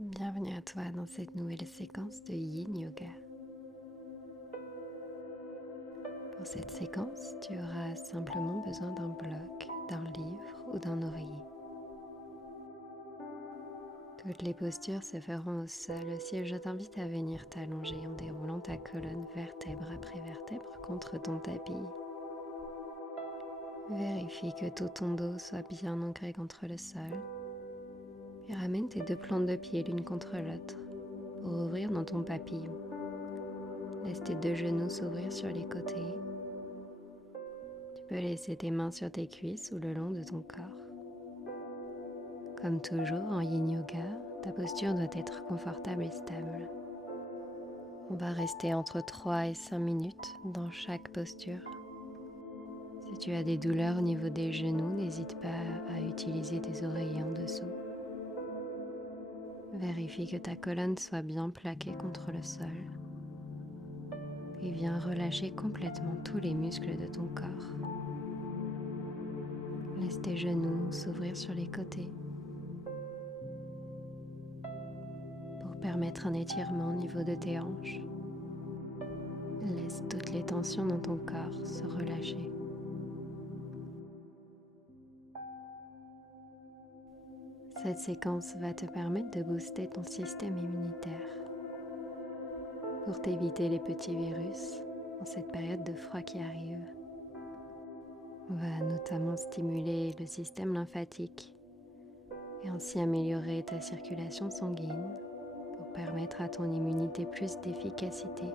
Bienvenue à toi dans cette nouvelle séquence de Yin Yoga. Pour cette séquence, tu auras simplement besoin d'un bloc, d'un livre ou d'un oreiller. Toutes les postures se feront au sol, aussi je t'invite à venir t'allonger en déroulant ta colonne vertèbre après vertèbre contre ton tapis. Vérifie que tout ton dos soit bien ancré contre le sol. Puis ramène tes deux plantes de pied l'une contre l'autre pour ouvrir dans ton papillon. Laisse tes deux genoux s'ouvrir sur les côtés. Tu peux laisser tes mains sur tes cuisses ou le long de ton corps. Comme toujours en Yin Yoga, ta posture doit être confortable et stable. On va rester entre 3 et 5 minutes dans chaque posture. Si tu as des douleurs au niveau des genoux, n'hésite pas à utiliser des oreillers en dessous. Vérifie que ta colonne soit bien plaquée contre le sol. Puis viens relâcher complètement tous les muscles de ton corps. Laisse tes genoux s'ouvrir sur les côtés pour permettre un étirement au niveau de tes hanches. Laisse toutes les tensions dans ton corps se relâcher. Cette séquence va te permettre de booster ton système immunitaire pour t'éviter les petits virus en cette période de froid qui arrive. On va notamment stimuler le système lymphatique et ainsi améliorer ta circulation sanguine pour permettre à ton immunité plus d'efficacité.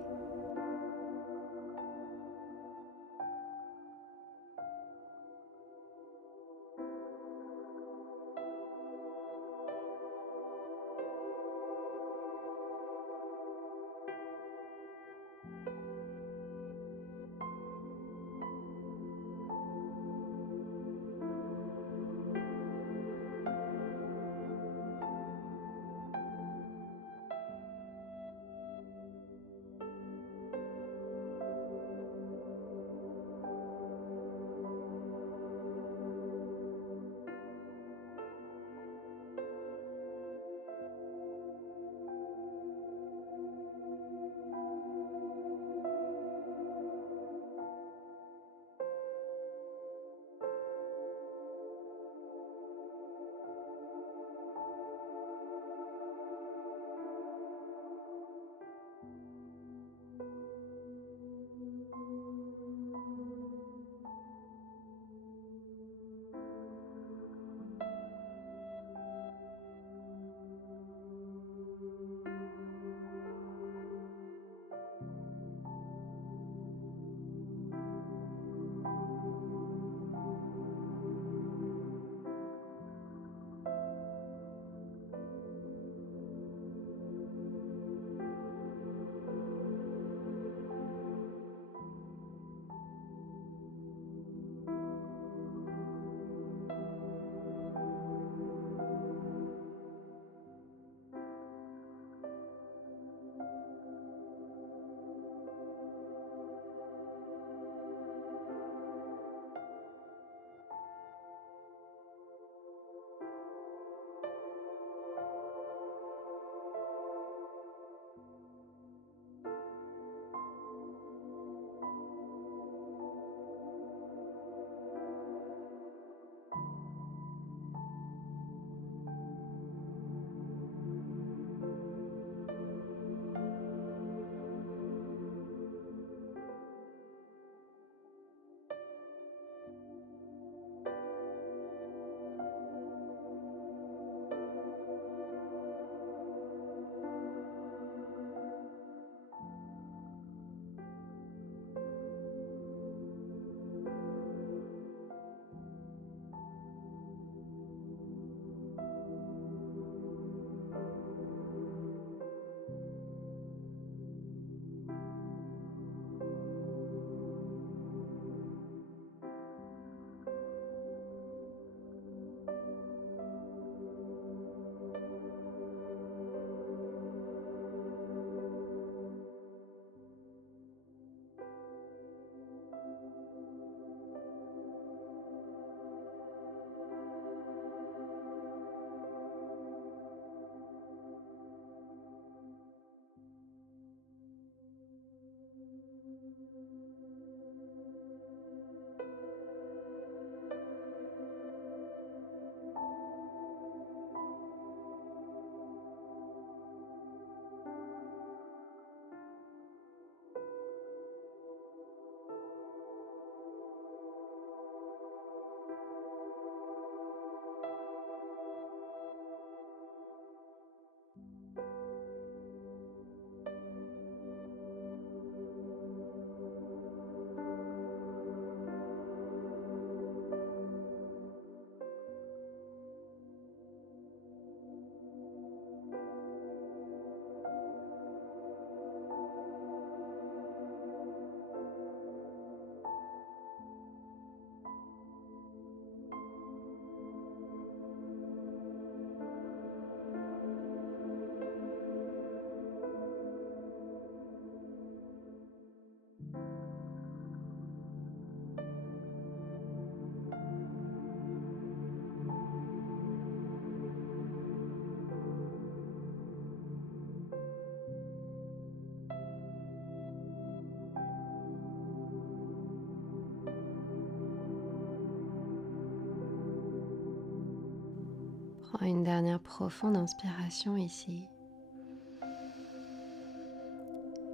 Prends une dernière profonde inspiration ici.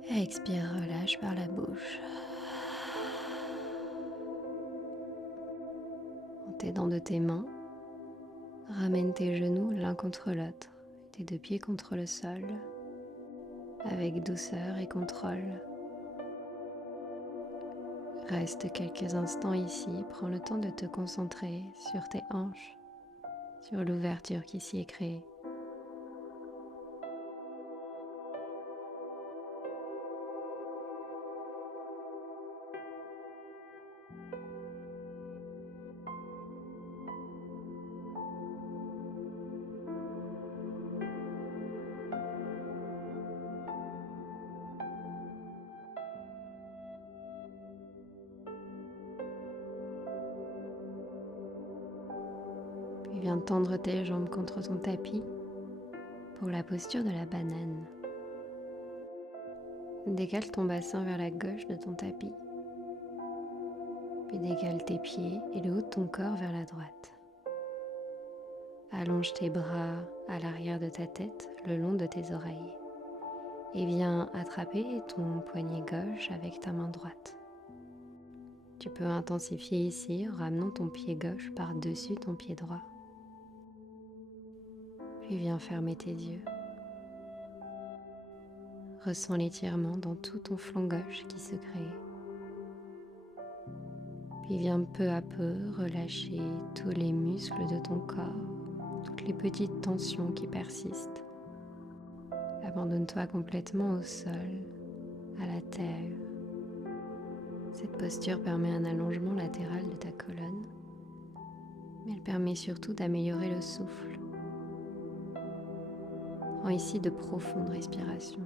Et expire, relâche par la bouche. En t'aidant de tes mains, ramène tes genoux l'un contre l'autre, tes deux pieds contre le sol, avec douceur et contrôle. Reste quelques instants ici, prends le temps de te concentrer sur tes hanches, sur l'ouverture qui s'y est créée. Puis viens tendre tes jambes contre ton tapis pour la posture de la banane. Décale ton bassin vers la gauche de ton tapis. Puis décale tes pieds et le haut de ton corps vers la droite. Allonge tes bras à l'arrière de ta tête, le long de tes oreilles. Et viens attraper ton poignet gauche avec ta main droite. Tu peux intensifier ici en ramenant ton pied gauche par-dessus ton pied droit. Puis viens fermer tes yeux. Ressens l'étirement dans tout ton flanc gauche qui se crée. Puis viens peu à peu relâcher tous les muscles de ton corps, toutes les petites tensions qui persistent. Abandonne-toi complètement au sol, à la terre. Cette posture permet un allongement latéral de ta colonne, mais elle permet surtout d'améliorer le souffle. Prends ici de profondes respirations.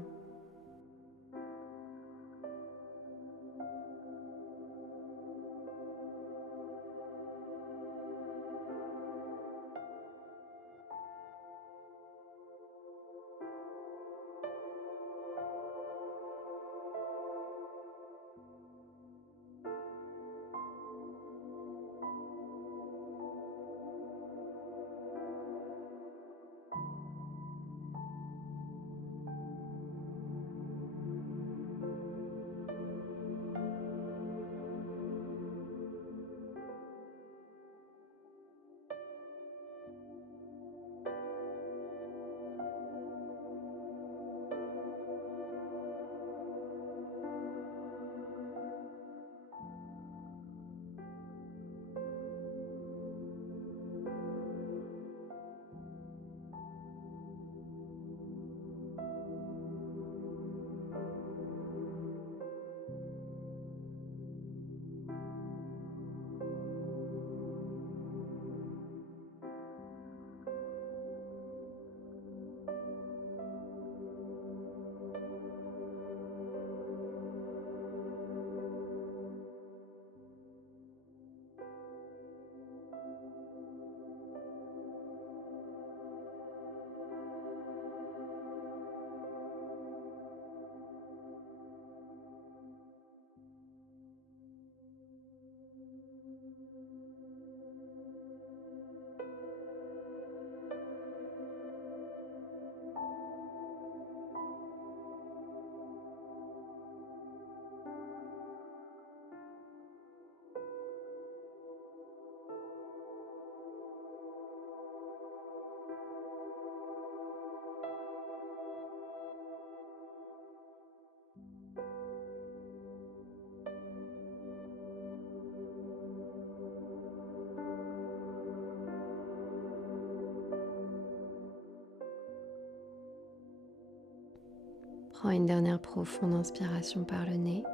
Prends une dernière profonde inspiration par le nez.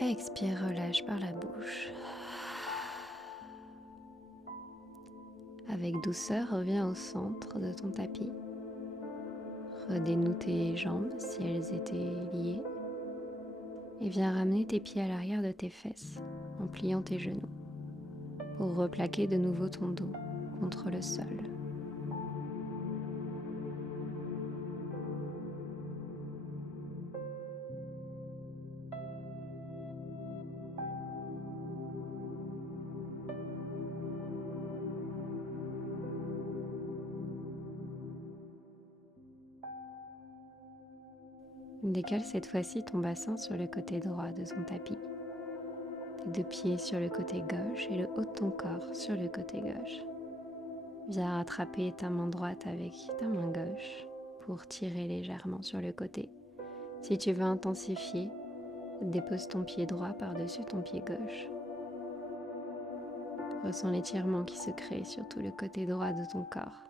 Et expire, relâche par la bouche. Avec douceur, reviens au centre de ton tapis. Redénoue tes jambes si elles étaient liées. Et viens ramener tes pieds à l'arrière de tes fesses en pliant tes genoux pour replaquer de nouveau ton dos contre le sol. Décale cette fois-ci ton bassin sur le côté droit de ton tapis. Tes deux pieds sur le côté gauche et le haut de ton corps sur le côté gauche. Viens rattraper ta main droite avec ta main gauche pour tirer légèrement sur le côté. Si tu veux intensifier, dépose ton pied droit par-dessus ton pied gauche. Ressens l'étirement qui se crée sur tout le côté droit de ton corps.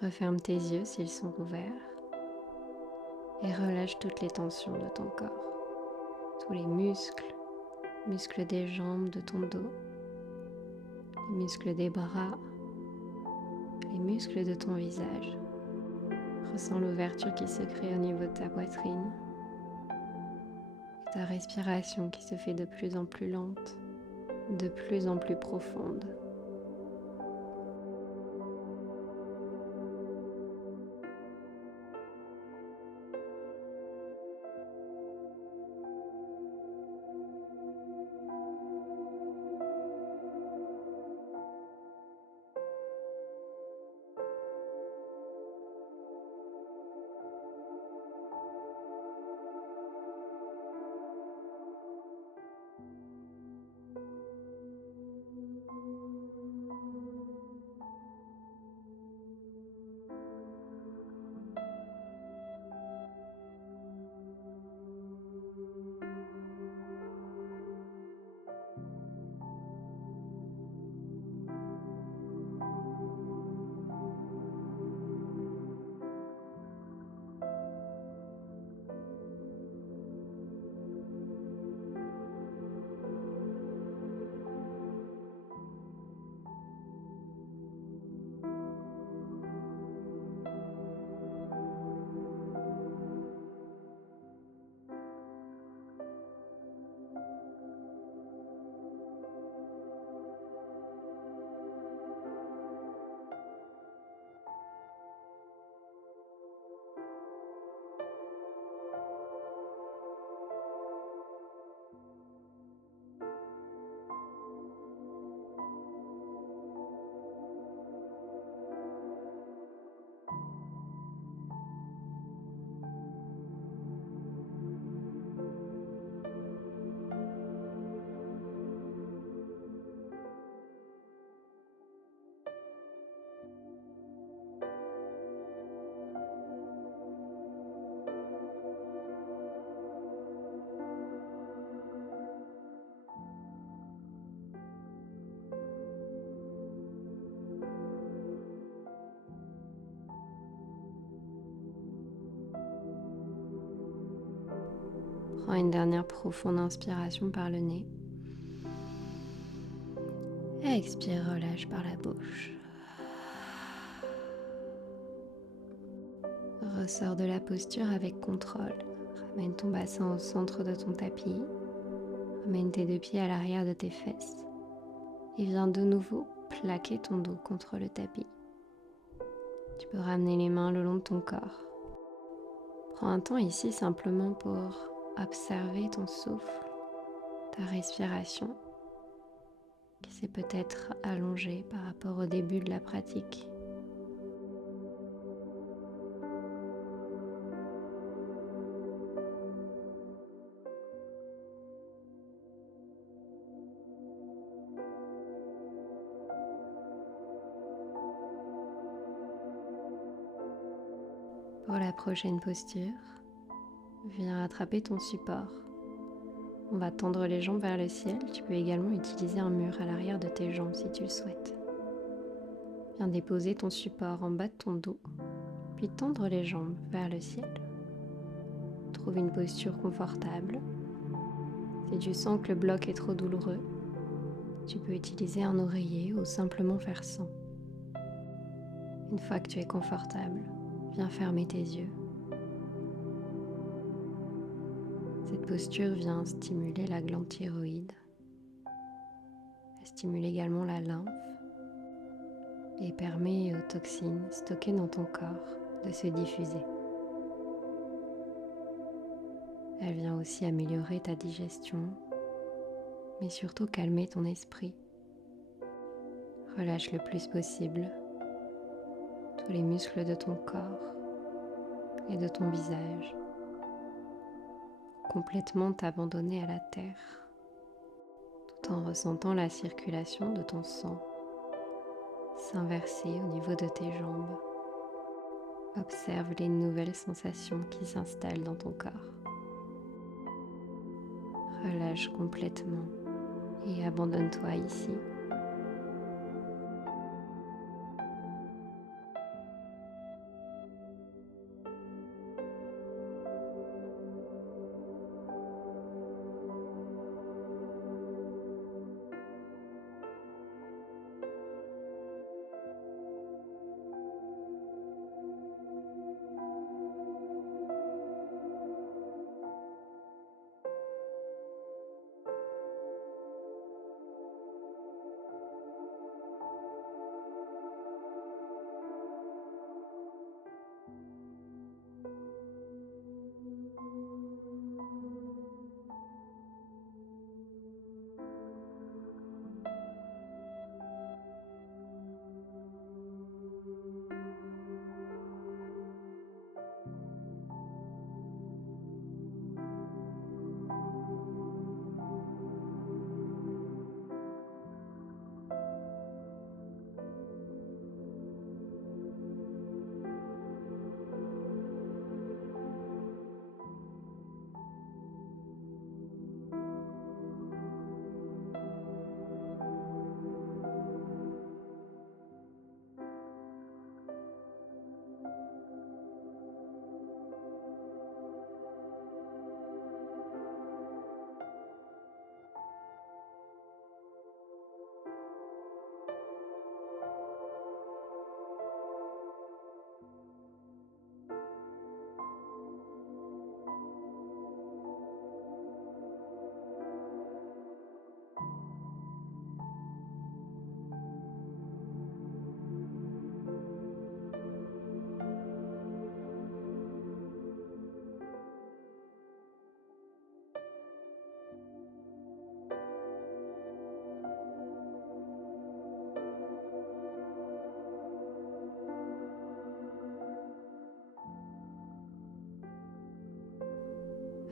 Referme tes yeux s'ils sont ouverts et relâche toutes les tensions de ton corps. Tous les muscles des jambes, de ton dos, les muscles des bras, les muscles de ton visage. Ressens l'ouverture qui se crée au niveau de ta poitrine et ta respiration qui se fait de plus en plus lente, de plus en plus profonde. Prends une dernière profonde inspiration par le nez. Et expire, relâche par la bouche. Ressors de la posture avec contrôle. Ramène ton bassin au centre de ton tapis. Ramène tes deux pieds à l'arrière de tes fesses. Et viens de nouveau plaquer ton dos contre le tapis. Tu peux ramener les mains le long de ton corps. Prends un temps ici simplement pour observer ton souffle, ta respiration, qui s'est peut-être allongée par rapport au début de la pratique. Pour la prochaine posture, viens attraper ton support. On va tendre les jambes vers le ciel. Tu peux également utiliser un mur à l'arrière de tes jambes si tu le souhaites. Viens déposer ton support en bas de ton dos, puis tendre les jambes vers le ciel. Trouve une posture confortable. Si tu sens que le bloc est trop douloureux, tu peux utiliser un oreiller ou simplement faire sans. Une fois que tu es confortable, viens fermer tes yeux. Cette posture vient stimuler la glande thyroïde. Elle stimule également la lymphe et permet aux toxines stockées dans ton corps de se diffuser. Elle vient aussi améliorer ta digestion, mais surtout calmer ton esprit. Relâche le plus possible tous les muscles de ton corps et de ton visage, complètement t'abandonner à la terre, tout en ressentant la circulation de ton sang s'inverser au niveau de tes jambes. Observe les nouvelles sensations qui s'installent dans ton corps. Relâche complètement et abandonne-toi ici.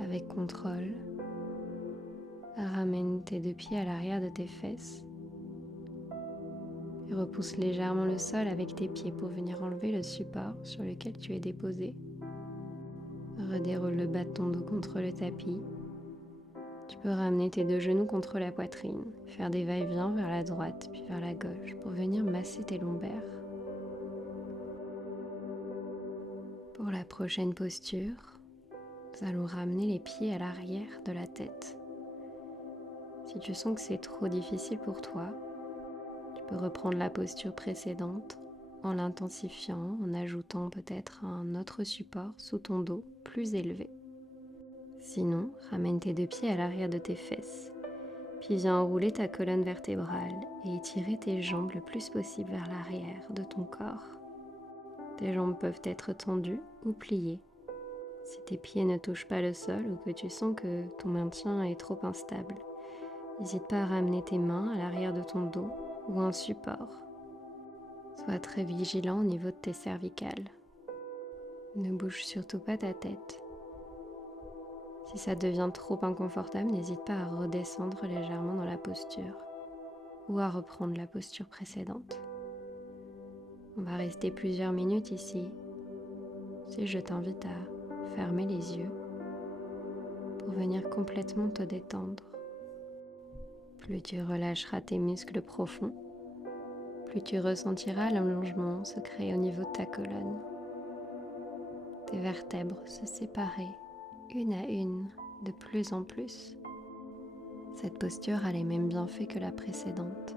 Avec contrôle, ramène tes deux pieds à l'arrière de tes fesses et repousse légèrement le sol avec tes pieds pour venir enlever le support sur lequel tu es déposé. Redéroule le bas de ton dos contre le tapis. Tu peux ramener tes deux genoux contre la poitrine, faire des va-et-vient vers la droite puis vers la gauche pour venir masser tes lombaires. Pour la prochaine posture, nous allons ramener les pieds à l'arrière de la tête. Si tu sens que c'est trop difficile pour toi, tu peux reprendre la posture précédente en l'intensifiant, en ajoutant peut-être un autre support sous ton dos plus élevé. Sinon, ramène tes deux pieds à l'arrière de tes fesses, puis viens enrouler ta colonne vertébrale et étirer tes jambes le plus possible vers l'arrière de ton corps. Tes jambes peuvent être tendues ou pliées. Si tes pieds ne touchent pas le sol ou que tu sens que ton maintien est trop instable, n'hésite pas à ramener tes mains à l'arrière de ton dos ou un support. Sois très vigilant au niveau de tes cervicales. Ne bouge surtout pas ta tête. Si ça devient trop inconfortable, n'hésite pas à redescendre légèrement dans la posture ou à reprendre la posture précédente. On va rester plusieurs minutes ici. Si je t'invite à fermer les yeux pour venir complètement te détendre. Plus tu relâcheras tes muscles profonds, plus tu ressentiras l'allongement se créer au niveau de ta colonne. Tes vertèbres se séparer une à une de plus en plus. Cette posture a les mêmes bienfaits que la précédente.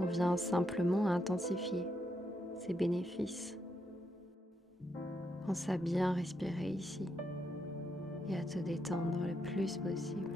On vient simplement à intensifier ses bénéfices. Pense à bien respirer ici et à te détendre le plus possible.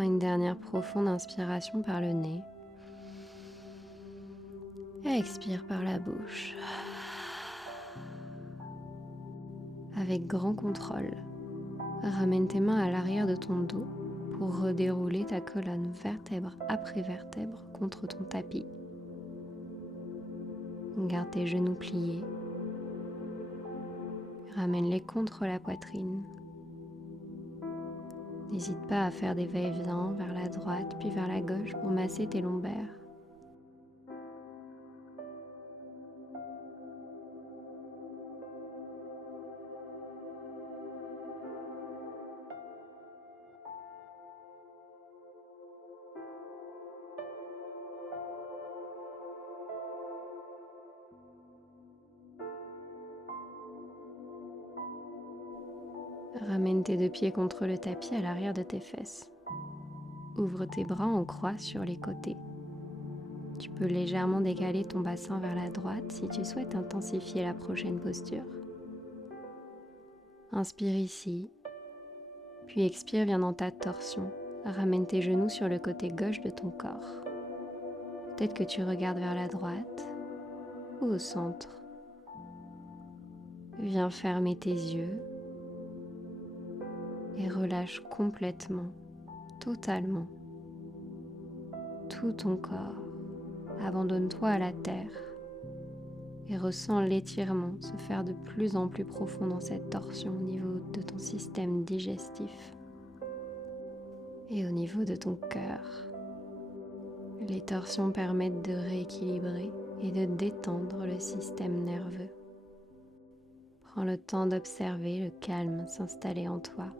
Prends une dernière profonde inspiration par le nez. Et expire par la bouche. Avec grand contrôle, ramène tes mains à l'arrière de ton dos pour redérouler ta colonne vertèbre après vertèbre contre ton tapis. Garde tes genoux pliés. Ramène-les contre la poitrine. N'hésite pas à faire des va-et-vient vers la droite puis vers la gauche pour masser tes lombaires. Ramène tes deux pieds contre le tapis à l'arrière de tes fesses. Ouvre tes bras en croix sur les côtés. Tu peux légèrement décaler ton bassin vers la droite si tu souhaites intensifier la prochaine posture. Inspire ici, puis expire, viens dans ta torsion. Ramène tes genoux sur le côté gauche de ton corps. Peut-être que tu regardes vers la droite ou au centre. Viens fermer tes yeux et relâche complètement, totalement, tout ton corps. Abandonne-toi à la terre et ressens l'étirement se faire de plus en plus profond dans cette torsion au niveau de ton système digestif et au niveau de ton cœur. Les torsions permettent de rééquilibrer et de détendre le système nerveux. Prends le temps d'observer le calme s'installer en toi.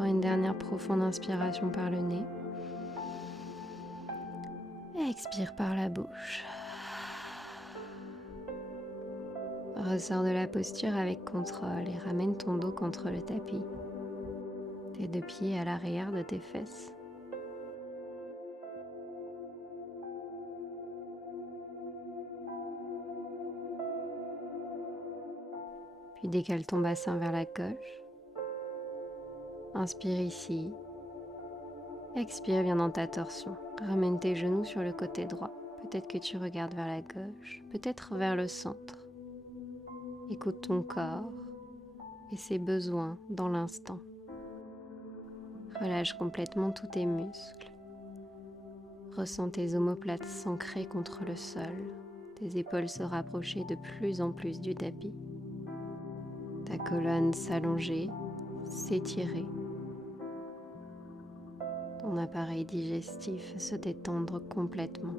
Prends une dernière profonde inspiration par le nez et expire par la bouche. Ressors de la posture avec contrôle et ramène ton dos contre le tapis, tes deux pieds à l'arrière de tes fesses. Puis décale ton bassin vers la gauche. Inspire ici. Expire, viens dans ta torsion. Ramène tes genoux sur le côté droit. Peut-être que tu regardes vers la gauche, peut-être vers le centre. Écoute ton corps. et ses besoins dans l'instant. Relâche complètement tous tes muscles. Ressens tes omoplates s'ancrer contre le sol, tes épaules se rapprocher de plus en plus du tapis. Ta colonne s'allonger, s'étirer. Ton appareil digestif se détendre complètement.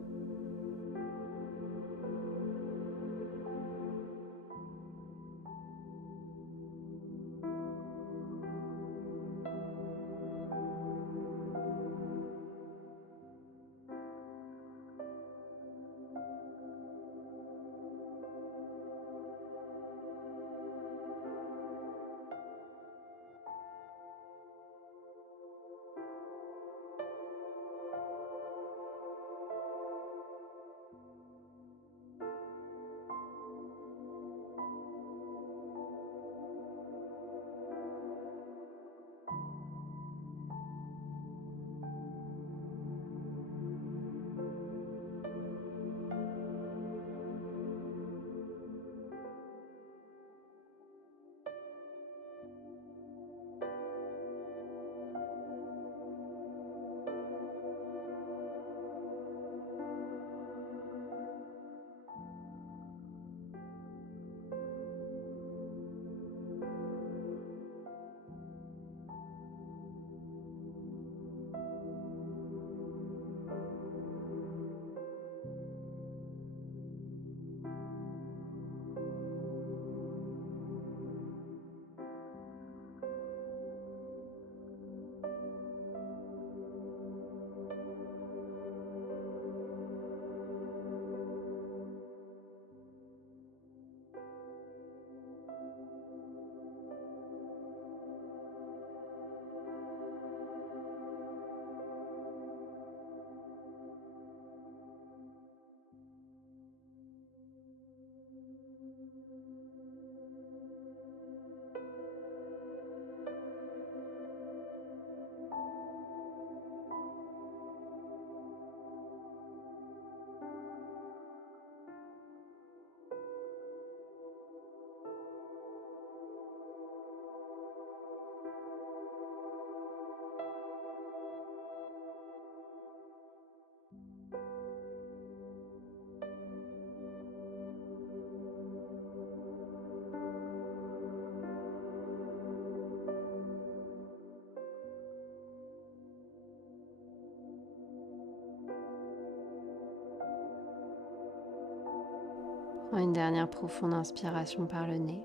Prends une dernière profonde inspiration par le nez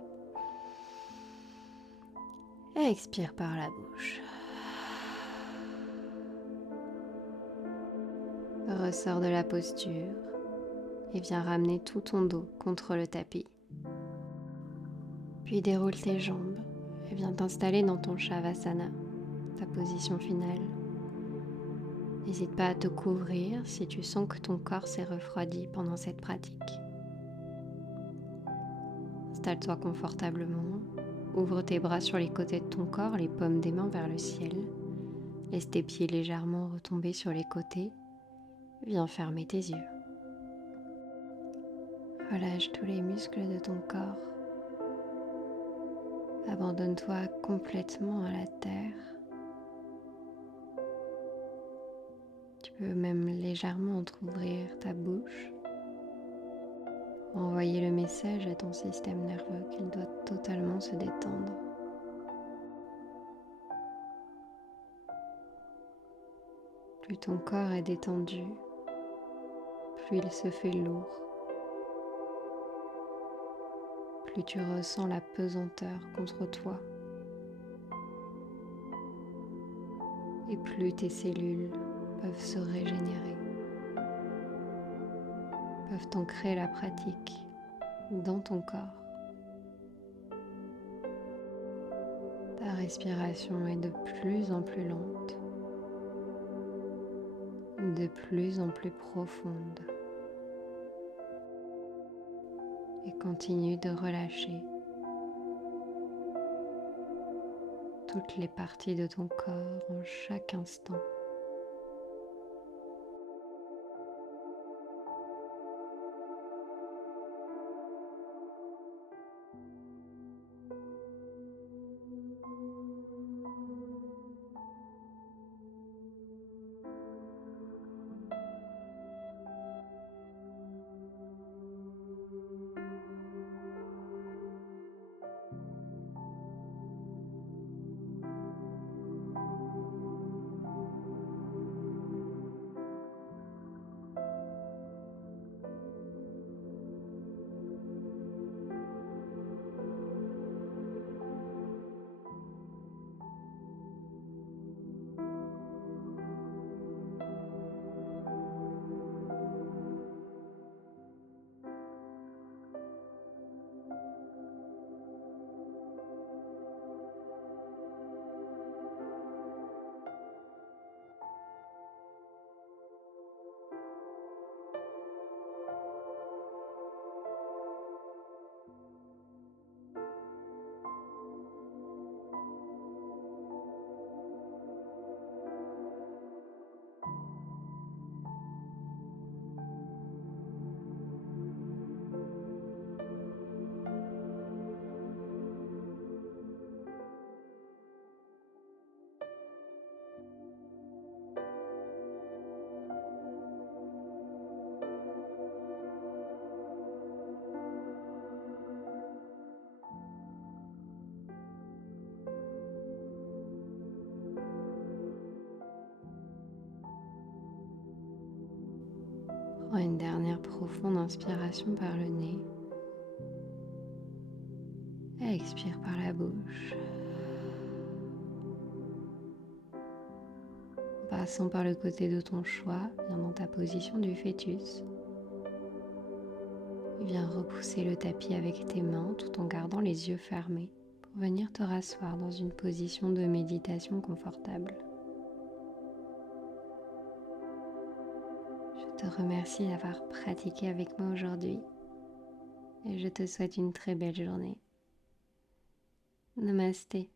et expire par la bouche. Ressors de la posture et viens ramener tout ton dos contre le tapis. Puis déroule tes jambes et viens t'installer dans ton Shavasana, ta position finale. N'hésite pas à te couvrir si tu sens que ton corps s'est refroidi pendant cette pratique. Installe-toi confortablement, ouvre tes bras sur les côtés de ton corps, les paumes des mains vers le ciel. Laisse tes pieds légèrement retomber sur les côtés. Viens fermer tes yeux. Relâche tous les muscles de ton corps. Abandonne-toi complètement à la terre. Tu peux même légèrement entrouvrir ta bouche. Envoyer le message à ton système nerveux qu'il doit totalement se détendre. Plus ton corps est détendu, plus il se fait lourd. Plus tu ressens la pesanteur contre toi. Et plus tes cellules peuvent se régénérer, peuvent ancrer la pratique dans ton corps. Ta respiration est de plus en plus lente, de plus en plus profonde. Et continue de relâcher toutes les parties de ton corps en chaque instant. Prends une dernière profonde inspiration par le nez et expire par la bouche. En passant par le côté de ton choix, viens dans ta position du fœtus. Viens repousser le tapis avec tes mains tout en gardant les yeux fermés pour venir te rasseoir dans une position de méditation confortable. Je te remercie d'avoir pratiqué avec moi aujourd'hui et je te souhaite une très belle journée. Namasté.